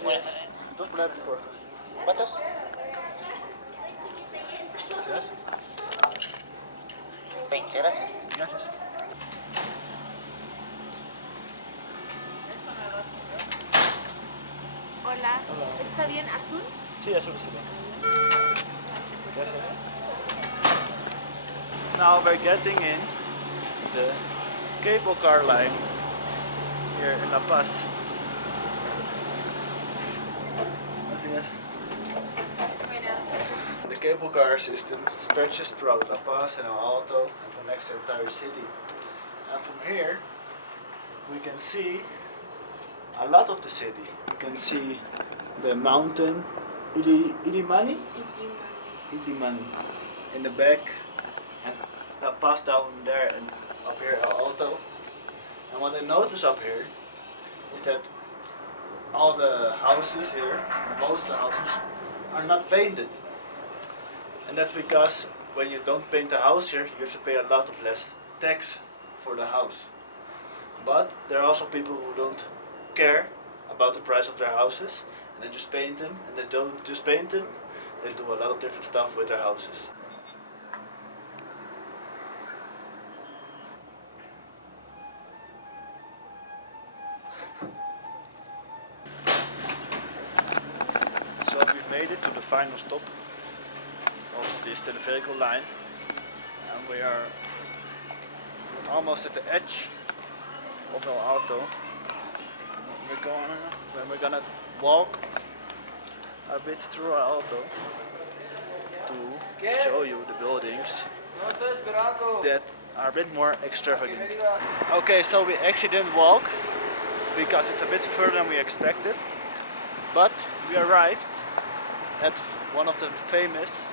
Gracias. Dos boletos, por favor. ¿Cuántos? Gracias. 20, gracias. Gracias. Hola. ¿Está bien azul? Sí, azul está bien. Gracias. Now we're getting in the cable car line here in La Paz. Gracias. The cable car system stretches throughout La Paz and Alto and connects the entire city. And from here we can see a lot of the city. You can see the mountain Ilimani in the back, and La Paz down there, and up here Alto. And what I notice up here is that all the houses here, most of the houses, are not painted. And that's because when you don't paint a house here, you have to pay a lot of less tax for the house. But there are also people who don't care about the price of their houses, and they just paint them, and they don't just paint them, they do a lot of different stuff with their houses. So we've made it to the final stop of this televehicle line, and we are almost at the edge of El Alto. We're gonna walk a bit through El Alto to show you the buildings that are a bit more extravagant. Okay, so we actually didn't walk because it's a bit further than we expected, but we arrived at one of the famous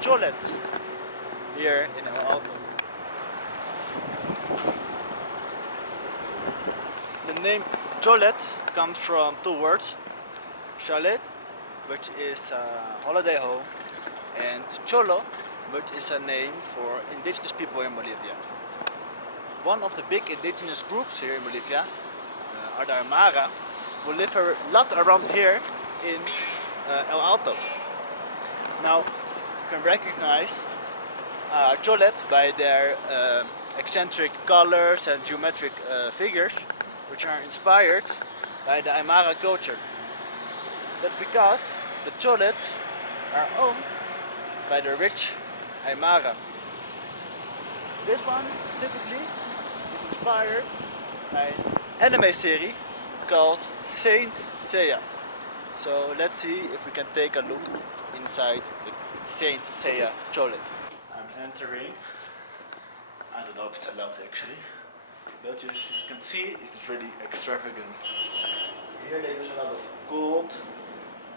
Cholets here in El Alto. The name Cholet comes from two words: chalet, which is a holiday home, and cholo, which is a name for indigenous people in Bolivia. One of the big indigenous groups here in Bolivia are the Aymara, who live a lot around here in El Alto. Now you can recognize Cholet by their eccentric colors and geometric figures, which are inspired by the Aymara culture. That's because the Cholets are owned by the rich Aymara. This one typically is inspired by an anime series called Saint Seiya. So let's see if we can take a look inside the Saint Seiya Cholet. I'm entering. I don't know if it's allowed actually, but you can see it's really extravagant. Here they use a lot of gold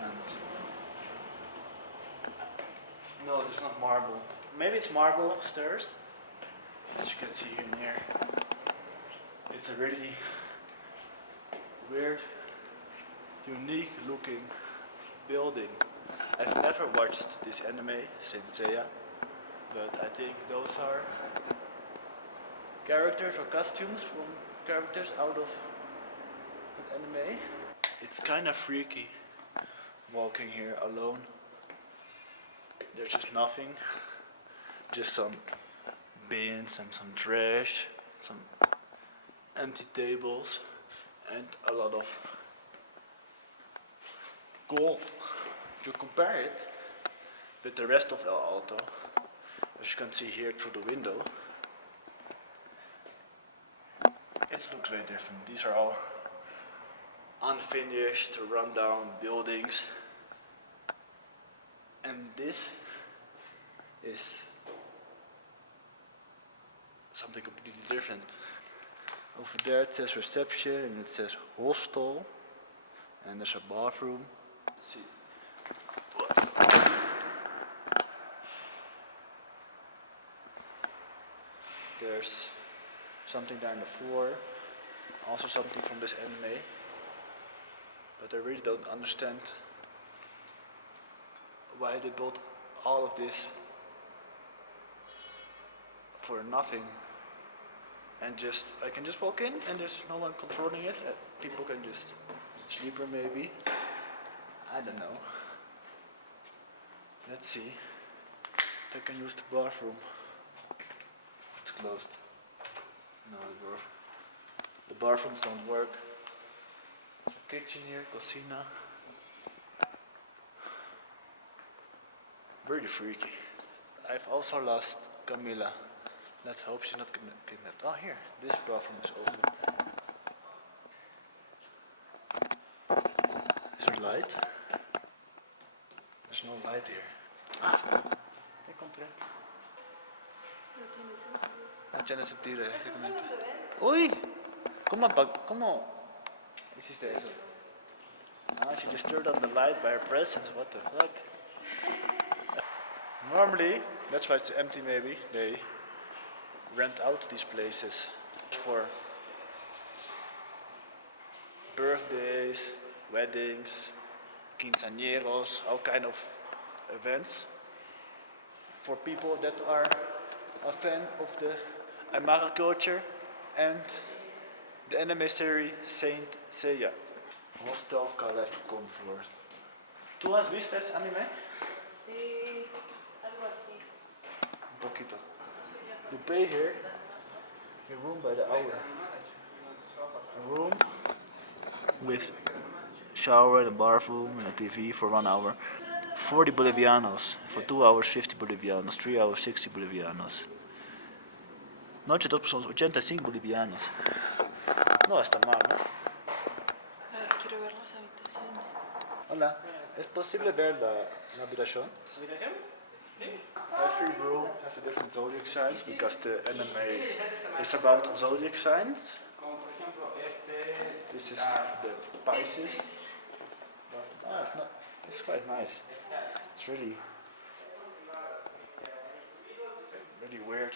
and no, it's not marble. Maybe it's marble upstairs, as you can see here near. It's a really weird, unique looking building. I've never watched this anime, Saint Seiya, but I think those are characters or costumes from characters out of that anime. It's kind of freaky walking here alone. There's just nothing, just some bins and some trash, some empty tables, and a lot of gold. If you compare it with the rest of El Alto, as you can see here through the window, it looks very different. These are all unfinished, rundown buildings, and this is something completely different. Over there it says reception and it says hostel, and there's a bathroom. Let's see. There's something down the floor, also something from this anime, but I really don't understand why they built all of this for nothing and I can just walk in and there's no one controlling it. People can just sleep or maybe. I don't know. Let's see if I can use the bathroom. It's closed. No, the bathrooms don't work. Kitchen here, cocina. Really freaky. I've also lost Camilla. Let's hope she's not kidnapped. Oh, here, this bathroom is open. Is there light? There's no light here. Ah, te encontré. No tiene sentido, exactamente. Uy, ¿cómo hiciste eso? Ah, she just turned on the light by her presence. What the fuck? Normally, that's why it's empty maybe, they rent out these places for birthdays, weddings, quinceañeros, all kind of events. For people that are a fan of the Aymara culture and the anime series Saint Seiya. Hostel Calais Comfort. ¿Tú has visto ese anime? Sí, algo así. Un poquito. You pay here, your room by the hour. A room with shower and a bathroom and a TV for 1 hour. 40 bolivianos. For 2 hours, 50 bolivianos. 3 hours, 60 bolivianos. Noche dos personas, 85 bolivianos. No está mal, ¿no? Quiero ver las habitaciones. Hola, ¿es posible ver la habitación? ¿Habitaciones? Sí. Every room has a different zodiac signs because the anime is about zodiac signs. Como por ejemplo este. This is the Pisces. It's quite nice. It's really weird,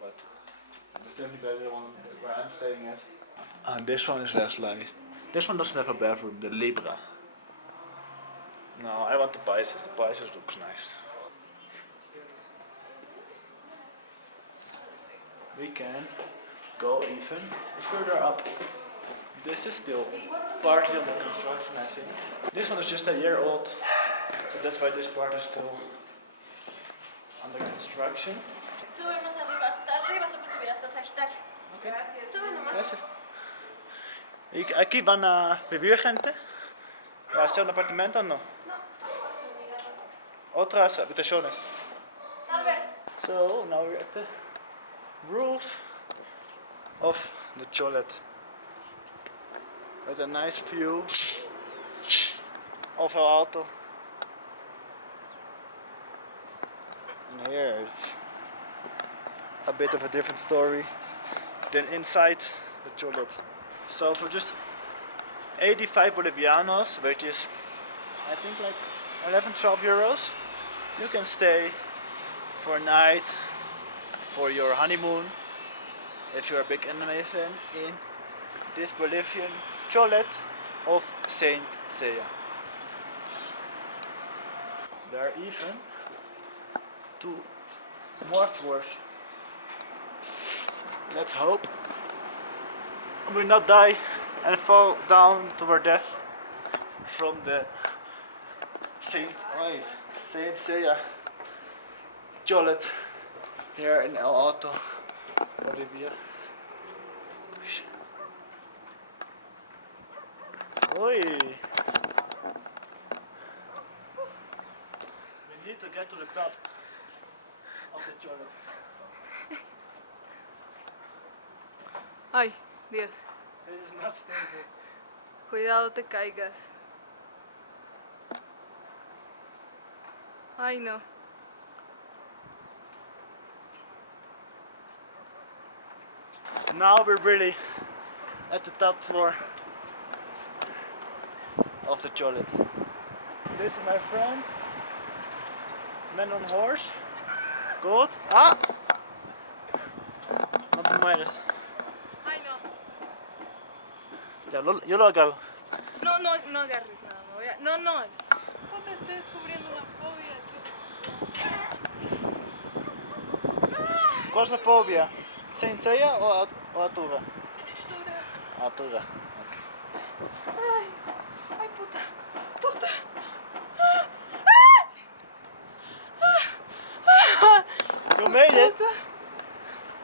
but it's definitely better than one where I'm staying at. And this one is less light. This one doesn't have a bathroom, the Libra. No, I want the Pisces. The Pisces looks nice. We can go even further up. This is still partly under construction, I think. This one is just a year old, so that's why this part is still under construction. Sube más arriba, hasta arriba se puede subir hasta Sagitario. Okay. Gracias. Sube nomás. Gracias. ¿Aquí van a vivir gente? ¿Va a ser un apartamento o no? No, estamos mirando. Otras habitaciones. Tal vez. So now we're at the roof of the Cholet with a nice view of Alto. And here it's a bit of a different story than inside the Cholet. So for just 85 bolivianos, which is I think like 11-12 euros, you can stay for a night for your honeymoon if you're a big anime fan in this Bolivian Cholet of Saint Seiya. There are even 2 more floors. Let's hope we will not die and fall down to our death from the Saint Seiya Cholet here in Alto, Bolivia. Oi! We need to get to the top of the Cholet. Ay, Dios. This is not stable. Cuidado te caigas. Ay, no. Now we're really at the top floor of the Cholet. This is my friend, man on horse. Good. Ah! No te mueres. Ay, no. Ya, yo lo hago. No agarres nada. No. Puta, estoy descubriendo una fobia aquí. ¿Cuál es la fobia? Saint Seiya or Altura? Altura. Altura. Ay, ay puta, puta. You made it. Puta.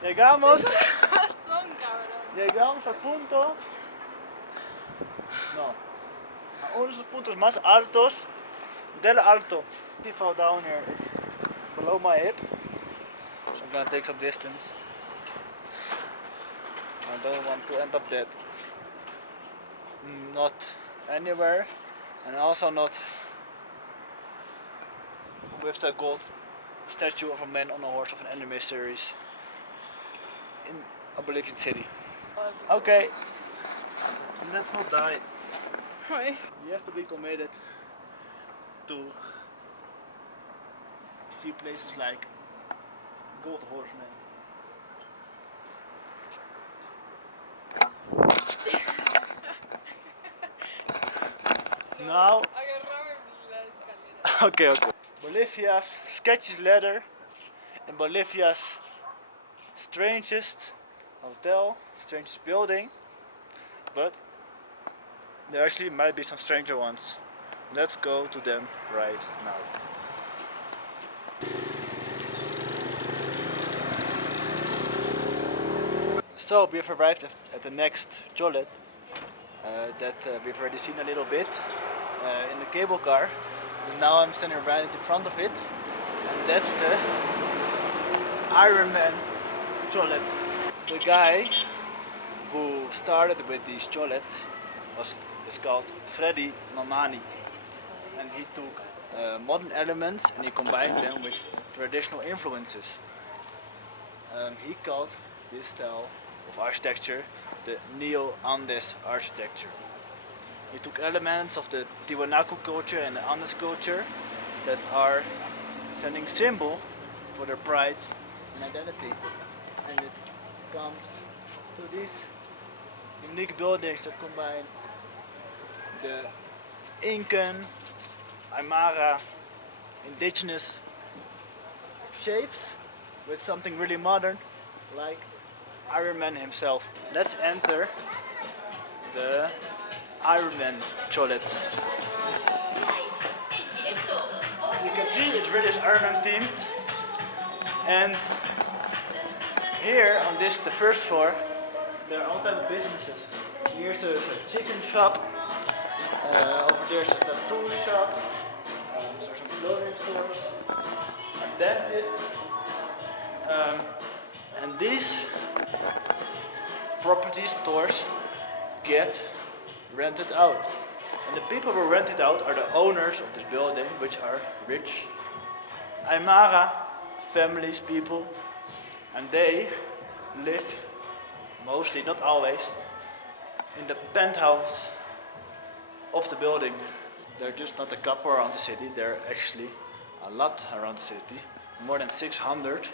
Llegamos. Son cabrón. Llegamos al punto. No. A uno de los puntos más altos del Alto. If you fall down here, it's below my hip. So I'm gonna take some distance. I don't want to end up dead. Not anywhere, and also not with the gold statue of a man on a horse of an anime series in a Bolivian city. Okay, let's not die. Ay. You have to be committed to see places like Gold Horseman. Now, Agarrame la escalera. okay. Bolivia's sketchiest ladder and Bolivia's strangest hotel, strangest building, but there actually might be some stranger ones. Let's go to them right now. So we've arrived at the next Cholet that we've already seen a little bit in the cable car. And now I'm standing right in front of it, and that's the Iron Man Cholet. The guy who started with these Cholets is called Freddy Normani, and he took modern elements and he combined them with traditional influences. He called this style of architecture the Neo-Andes architecture. He took elements of the Tiwanaku culture and the Andes culture that are sending symbol for their pride and identity, and it comes to these unique buildings that combine the Incan, Aymara, indigenous shapes with something really modern, like Iron Man himself. Let's enter the Iron Man Cholet. As you can see, it's British Iron Man themed, and here on this, the first floor, there are all types of businesses. Here's there's a chicken shop, over there's a tattoo shop, there's some clothing stores, a dentist, and these property stores get rented out. And the people who rent it out are the owners of this building, which are rich Aymara families, people, and they live mostly, not always, in the penthouse of the building. They're just not a couple around the city, they're actually a lot around the city. More than 600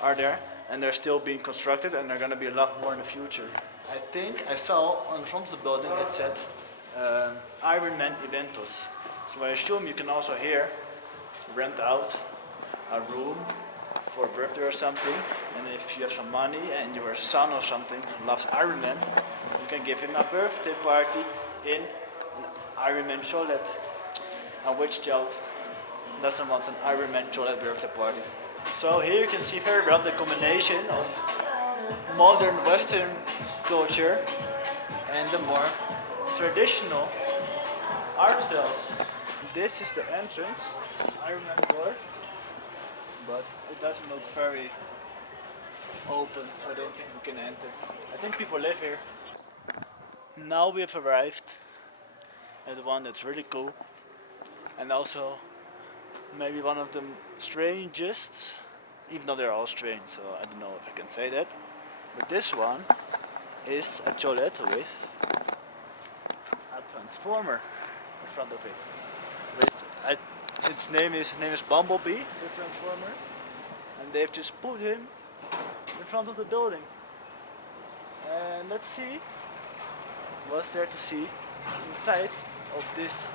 are there, and they're still being constructed, and they're going to be a lot more in the future. I think I saw on the front of the building it said Iron Man Eventos. So I assume you can also here rent out a room for a birthday or something, and if you have some money and your son or something loves Iron Man, you can give him a birthday party in an Iron Man Cholet. And which child doesn't want an Iron Man Cholet birthday party? So here you can see very well the combination of modern Western culture and the more traditional art styles. This is the entrance, Iron Man door, but it doesn't look very open, so I don't think we can enter. I think people live here. Now we have arrived at one that's really cool, and also maybe one of the strangest, even though they're all strange, so I don't know if I can say that. But this one is a Cholet with a transformer in front of it. Its name is Bumblebee, the transformer, and they've just put him in front of the building. And let's see what's there to see inside of this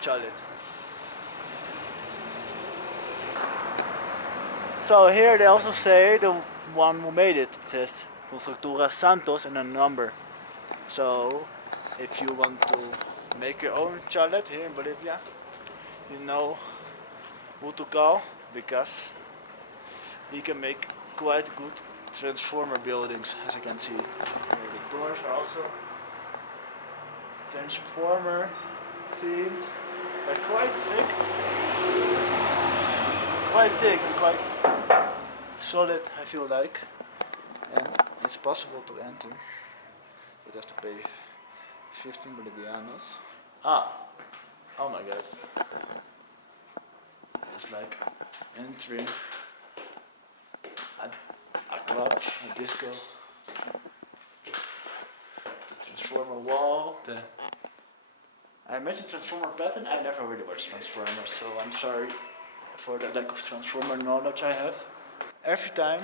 Cholet. So here they also say the one who made it. It says Constructora Santos and a number. So if you want to make your own chalet here in Bolivia, you know who to call, because he can make quite good transformer buildings, as you can see. Here the doors are also transformer themed, but quite thick. Quite thick and quite solid, I feel like. And it's possible to enter, but you have to pay 15 Bolivianos. Oh my god. It's like entering a club, a disco. The transformer wall, I imagine transformer pattern. I never really watched Transformers, so I'm sorry for the lack of transformer knowledge I have. Every time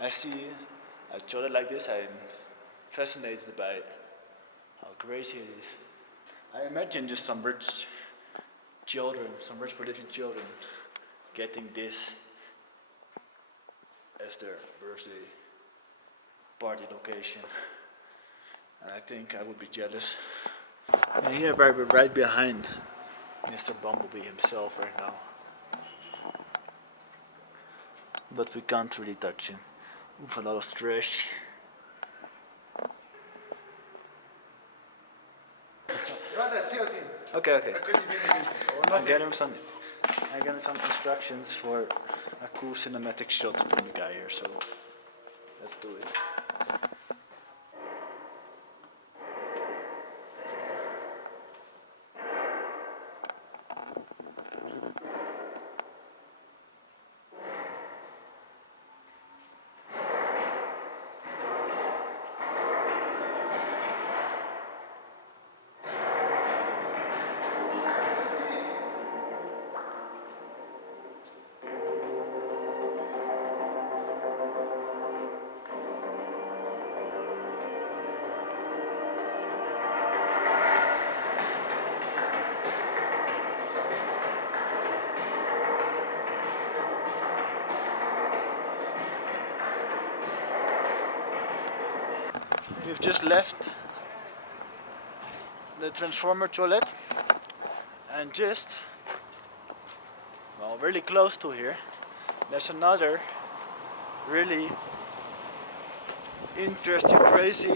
I see a cholet like this, I'm fascinated by how crazy it is. I imagine just some rich Bolivian children getting this as their birthday party location. And I think I would be jealous. And here we're right behind Mr. Bumblebee himself right now. But we can't really touch him. Oof, a lot of trash. Okay. I get him some instructions for a cool cinematic shot from the guy here, so let's do it. We've just left the transformer toilet, and just, well, really close to here, there's another really interesting, crazy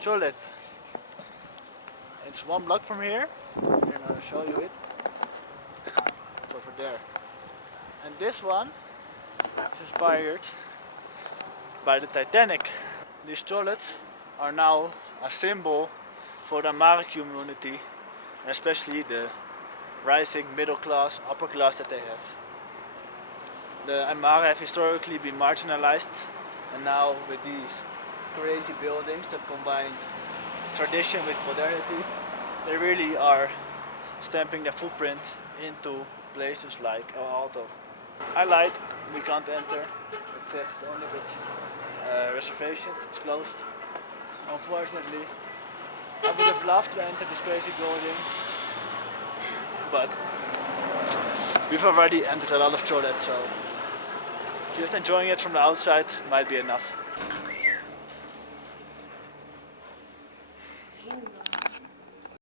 toilet. It's 1 block from here, and I'll show you it. It's over there. And this one is inspired by the Titanic. These toilets are now a symbol for the Amharic community, especially the rising middle class, upper class that they have. The Amhara have historically been marginalized, and now with these crazy buildings that combine tradition with modernity, they really are stamping their footprint into places like Alto. I lied, we can't enter. It says it's only with reservations, it's closed. Unfortunately, I would have loved to enter this crazy building, but we've already entered a lot of cholets, so just enjoying it from the outside might be enough.